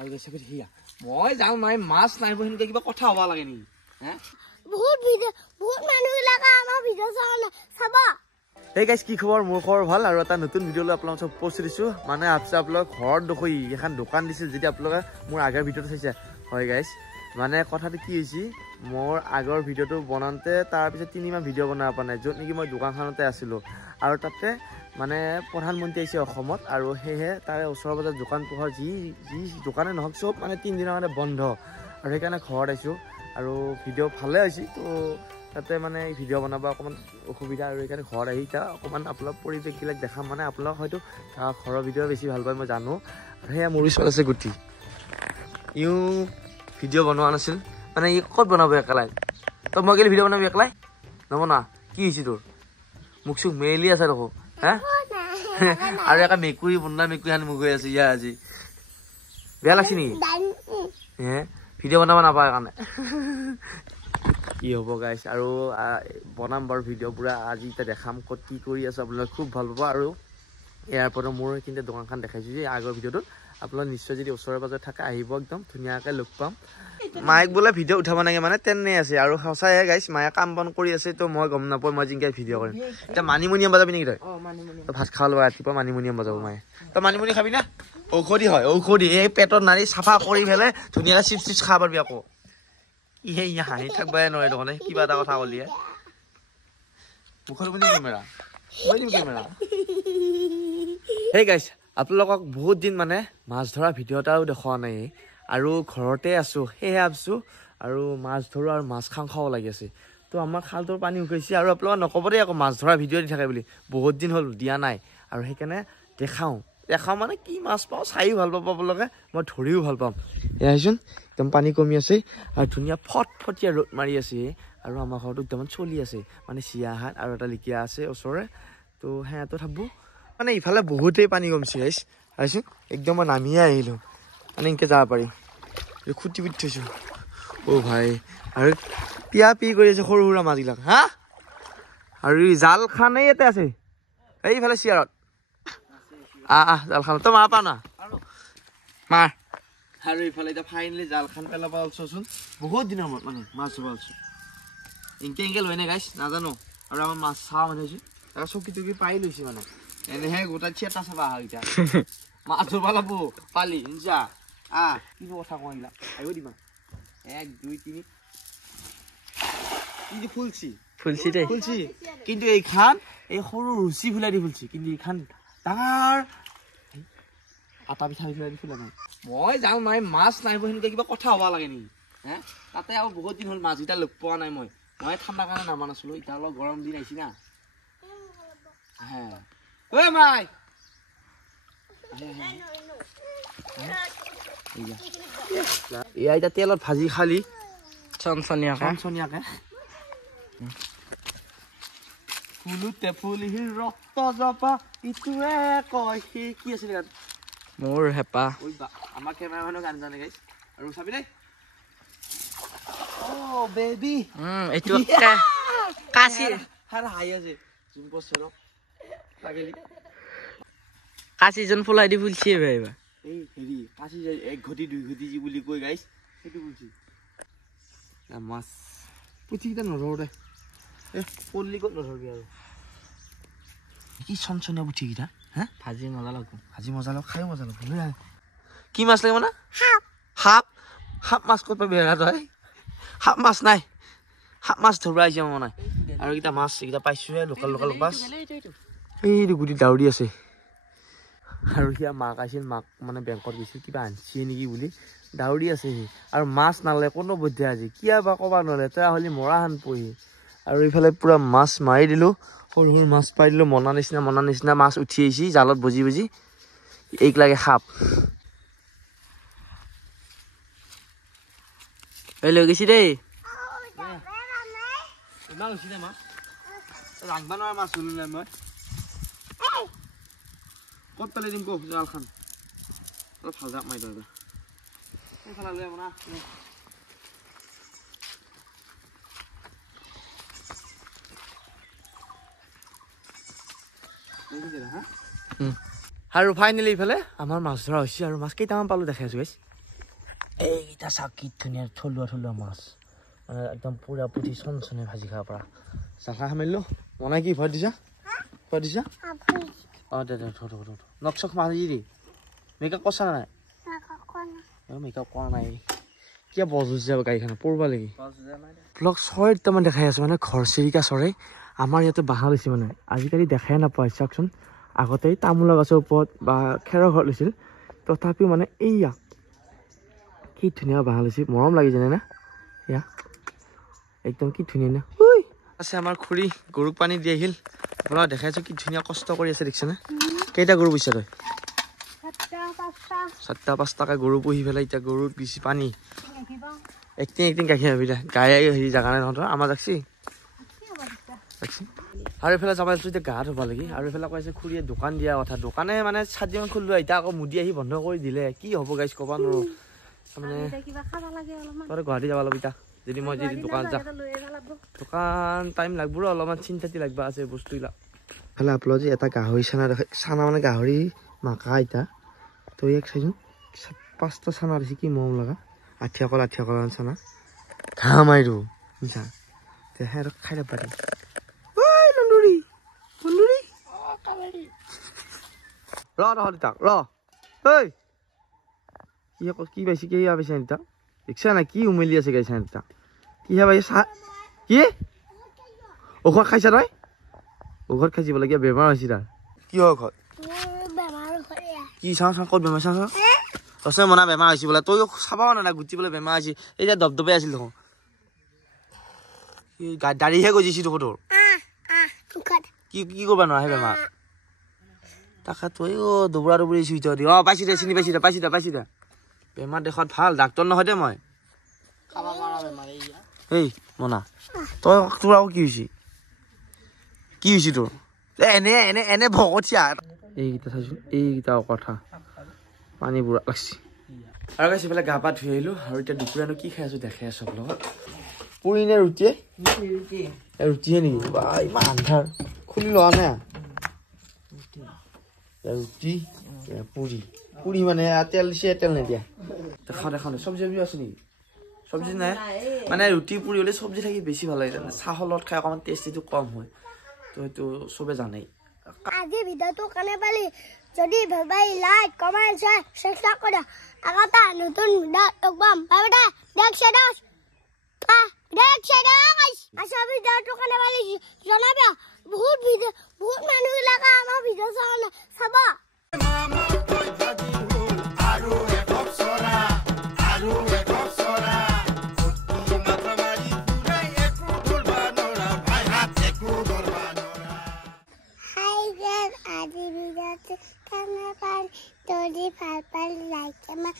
আৰু গৈছে হিয়া মই যাওঁ মাই মাছ নাই সেনেকে কিবা কথা হবা লাগে নেকি হে বহুত মানুহবিলাকে আমাৰ ভিডিঅ' চাব Hey guys, কি খবৰ মোৰ খবৰ ভাল আৰু এটা নতুন ভিডিঅ' লৈ আপোনালোকক সব পোষ্ট দিছো মানে আপছে আপোনালোক ঘৰত দেখি এখন দোকান দিছিল যেটি আপোনালোকে মোৰ আগৰ ভিডিঅ'টো চাইছে হয় গাইস মানে কথাটো কি হৈছে মোৰ আগৰ ভিডিঅ'টো বনাওঁতে তাৰ পিছত 3 মাহ ভিডিঅ' বনাব পৰা নাই য'ত নেকি মই দোকানখনতে আছিলো আৰু তাতে মানে প্ৰধানমন্ত্ৰী আহিছে অসমত আৰু হেহে তাৰে ওচৰৰ বজাৰ দোকান পোহৰ যি দোকানে নহক সব মানে 3 দিনৰ কাৰণে বন্ধ আৰু সেইকাৰণে ঘৰত আইছো আৰু ভিডিঅ' ভালে হৈছে তো তাতে মানে ভিডিঅ' বনাব অকমান অসুবিধা আৰু এইকাৰণে ঘৰ আহি তা অকমান আপোনাক পৰিৱেশবিলাক দেখাম মানে আপোনাক হয়তো ঘৰৰ ভিডিঅ' বেছি ভাল পায় মই জানো আৰু হেয়া মুৰি চল আছে গুটি ইউ ভিডিঅ' বনোৱা নাছিল মানে ই ক'ত বনাব একলাই তো মই গেলি ভিডিঅ' বনাবি একলাই নবনা কি হৈছে তোৰ মুখ চুখ মেলি আছে দেখো হা আৰু এটা মেকুৰী বন্ধা মেকুৰী হান মুগৈ আছে ইয়া আজি বেয়া লাগছে নেকি হে ভিডিঅ' বনাব নাপায় কাৰণে কি হ'ব গাইস আৰু বনাম বৰ ভিডিঅ' পুৰা আজি এটা দেখাম ক'ত কি কৰি আছে আপোনালোক খুব ভাল পাব আৰু ইয়াৰ পৰা মোৰ কিন্তু দোকানখন দেখাইছো যে আগৰ ভিডিঅ'টো আপোনালোক নিশ্চয় যদি ওচৰে পাজৰে থাকে আহিব একদম ধুনীয়াকৈ লগ পাম মাইক বোলে ভিডিঅ' উঠাব নাগে মানে তেনে আছে আৰু সঁচাই গাইস মায়ে কাম বন কৰি আছে তো মই গম নাপাওঁ মই জিংকে ভিডিঅ' কৰিম এতিয়া মানিমুনিয়াম বজাবি নেকি তই ভাত খাব লগা ৰাতিপুৱা মানিমুনিয়াম বজাব মায়ে তই মানিমুনি খাবি না ঔষধি হয় ঔষধি এই পেটত নাৰি চাফা কৰি পেলাই ধুনীয়াকৈ চিপছ খাব পাৰিবি আকৌ ইহে ইয়া হাঁহি থাকবাই নোৱাৰে দেখোন কিবা এটা কথা কলিয়ে মুখৰ বুলি কেমেৰা কেমেৰা হেই গাইছ আপোনালোকক বহুত দিন মানে মাছ ধৰা ভিডিঅ' এটাও দেখুওৱা নাই আৰু ঘৰতে আছো সেয়ে ভাবছো আৰু মাছ ধৰো আৰু মাছ খাওঁ লাগি আছে তো আমাৰ খালটোৰ পানী শুকাইছে আৰু আপোনালোকে নক'ব দেই আকৌ মাছ ধৰা ভিডিঅ' দি থাকে বুলি বহুত দিন হ'ল দিয়া নাই আৰু সেইকাৰণে দেখাওঁ মানে কি মাছ পাওঁ চাইও ভাল পাব আপোনালোকে মই ধৰিও ভাল পাম এয়াচোন একদম পানী কমি আছে আৰু ধুনীয়া ফটফটীয়া ৰ'দ মাৰি আছে আৰু আমাৰ ঘৰটো একদম চলি আছে মানে চিয়াহাট আৰু এটা লিকিয়া আছে ওচৰে তো সেয়াতো থাকবো মানে ইফালে বহুতেই পানী কমছে চাইছোন একদম মই নামিয়ে আহিলোঁ মানে এনেকৈ যাব পাৰি খুটি পুটি থৈছোঁ অ' ভাই আৰু পিয়া পি কৰি আছে সৰু সুৰা মাছবিলাক হা আৰু জালখানেই ইয়াতে আছে এইফালে চিয়াৰত জালখান তই মাৰ পা না মাৰ আৰু ইফালে এতিয়া ফাইনেলি জালখান পেলাব ওলছোচোন বহুত দিনৰ মূৰত মানে মাছ ধৰিব ওলছো এনেকে লৈ নে গাইছ নাজানো আৰু আমাৰ মাছ চাওঁ মানে তাৰ চকী টকী পাই লৈছে মানে এনেহে গোটা থিয়েটাৰ চাবা আহা এতিয়া মাছ ধৰিব লাগব পালি শুনছা কি কথা কওঁ এইবিলাক আহিব দিবা 1 2 3 কিন্তু ফুলছি দেই কিন্তু এইখান এই সৰু ৰুচি ফুলাই দি ফুলছি কিন্তু এইখান ডাঙৰ আটা পিঠা ফুলাই দি ফুলা নাই মই যাওঁ মাই মাছ নাই সেনেকে কিবা কথা হবা লাগে নেকি হে তাতে আৰু বহুত দিন হ'ল মাছকেইটা লগ পোৱা নাই মই ঠাণ্ডা কাৰণে নামা নাছিলো এতিয়া অলপ গৰম দিন আহিছে না হে ঐ মাই এয়া এতিয়া তেলত ভাজি খালি চনচনীয়াকে ফুলোতে ফুলিহি ৰক্ত জপা ইটোৱে কয় সি কি আছিলে গান মোৰ হেপা আমাৰ কেমেৰামেনৰ গান জানে গাইছ আৰু চাবি দেই অ' বেবি এইটো কাশী হাই আছে জুম কৰছে লাগিলি কাশীজন ফুলাই দি ফুলছি এইবাৰ এই হেৰি কাশী 1 ঘটি 2 ঘটি যি বুলি কয় গাইছ সেইটো ফুলছি মাছ পুঠিকেইটা নধৰো দে পল্লি ক'ত নধৰবি আৰু কি চনচনীয়া পুঠিকেইটা হা ভাজি মজা লাগব খাইও মজা লাগব কি মাছ লাগে মানে সাপ মাছ ক'ত পাবি তই সাপ মাছ নাই সাপ মাছ ধৰিব আহিছে মানে আৰু এইকেইটা মাছ এইকেইটা পাইছোহে লোকেল মাছ এইটো গুটি দাউৰি আছে আৰু সিয়া মাক আহিছিল মাক মানে বেংকত গৈছিল কিবা আনছি নেকি বুলি দাউৰি আছে সি আৰু মাছ নালে কোনো বুদ্ধি আজি কিয় বা ক'বা নহ'লে তই হ'লে মৰা হান পহি আৰু এইফালে পুৰা মাছ মাৰি দিলোঁ সৰু মাছ পাই দিলোঁ মনা নিচিনা মাছ উঠি আহিছে জালত বজি এইক লাগে সাপ এই লৈ গৈছি দেই ইমান হৈছে দে মাছ ৰাংবা নোৱাৰা মাছ ধৰিলোঁ নাই মই ক'ত পেলাই দিম কওক জালখন অলপ ভাল জাপ মাৰি দিওঁ এইফালে লৈ আহোঁ না আৰু ফাইনেলি ইফালে আমাৰ মাছ ধৰা হৈছে আৰু মাছ কেইটামান পালোঁ দেখাই আছোঁ গাইছ এইটা চাওক কি ধুনীয়া থলুৱা মাছ মানে একদম পুৰা পুঠি চনচনে ভাজি খাব পৰা চাখা সামিলো মনাই কি ভয় দিছা দে নখ চখ মাৰি দি মেকআপ কৰছা নাই মেকআপ কৰা নাই কিয় বজুচ যাব গাড়ীখন পৰবা লাগি ব্লগ 6টামান দেখাই আছে মানে ঘৰ চিৰিকা চৰে আমাৰ ইয়াতে বাহা লৈছে মানে আজিকালি দেখাই নাপায় চাওকচোন আগতে তামোলৰ গছৰ ওপৰত বা খেৰৰ ঘৰত লৈছিল তথাপিও মানে এইয়া কি ধুনীয়া বাহা লৈছে মৰম লাগি জানে না এয়া একদম কি ধুনীয়া না আছে আমাৰ খুৰী গৰুক পানী দি আহিল আপোনাৰ দেখাইছো কি ধুনীয়া কষ্ট কৰি আছে দেখিছেনে কেইটা গৰু বুইছা তই 7টা 5টাকে গৰু পুহি পেলাই এতিয়া গৰুত দিছি পানী একদিন গাখীৰ আবিলা গায়ে হেৰি জাগা নাই নহয় আমাৰ যাকছি আৰু এইফালে যাব এতিয়া গা ধুব লাগি আৰু এইফালে কৈছে খুৰীয়ে দোকান দিয়া কথা দোকানে মানে 7 দিন খুলিলো এতিয়া আকৌ মুদি আহি বন্ধ কৰি দিলে কি হ'ব গাইছ ক'বা নোৱাৰো মানে তই গুৱাহাটী যাব লাগিব এতিয়া যদি মই যদি দোকান যাওঁ দোকান টাইম লাগব অলপমান চিন্তাতি লাগবা আছে বস্তুবিলাক এইফালে আপলোড যে এটা গাহৰি চানা মানে গাহৰি মাকা এতিয়া তই এক চাইছো 5টা চানা দিছে কি মৰম লগা আঠিয়া কলা চানা ঘাম মাৰিলো বুজিছা তেহে খাই ল'ব পাৰি কি পাইছে কি পাইছে এটা দেখছা না কি উমেলি আছে গাইছা এটা কি পাইছে কি ঔষধ খাইছা তই ঔষধ খাইছি বোলে কিবা বেমাৰ হৈছে তাৰ কি ঔষধ কি চাওঁ ক'ত বেমাৰ চাওঁ তছে মনা বেমাৰ হৈছে বোলে তই চাবাও না গুটি বোলে বেমাৰ হৈছে এতিয়া দবদবে আছিল দেখোন দাড়িহে গজিছি দেখোন তোৰ কি কি কৰবা নোৱাৰা সেই বেমাৰ তাকে তই দুবৰা দুবৰি চুই দি পাইছি দে চিনি পাইছি দে বেমাৰ দেখাত ভাল ডাক্তৰ নহয় দে মই এই মনা তই তোৰ আকৌ কি হৈছে তোৰ এনে ভকতীয়া এইকেইটা চাইছো এইকেইটা কথা পানী বুঢ়া লাগছি আৰু গাইছে এইফালে গা পা ধুই আহিলো আৰু এতিয়া দুপৰীয়ানো কি খাই আছো দেখাই আছো লগত পুৰি নে ৰুটিয়ে ৰুটিহে নেকি বা ইমান আন্ধাৰ খুলি লোৱা নাই ৰুটি পুৰি মানে তেল দিছে তেল নিদিয়া দেখাও চব্জি আছে নেকি চব্জি নাই মানে ৰুটি পুৰি হ'লে চব্জি থাকি বেছি ভাল লাগে চাহৰ লগত খাই অকণমান টেষ্টিটো কম হয় তো সেইটো চবে জানেই আজি ভিডিওটো কেনে পালি যদি ভাবাই লাইক কমেন্ট শেয়ার সাবস্ক্রাইব করো আগতে নতুন ভিডিও পাম বাই বাই আচ্ছা ভিডিওটো কেনে পালি জনাবা বহুত মানুহ লাগা আমাৰ ভিডিও চাবা Jadi, like, sama,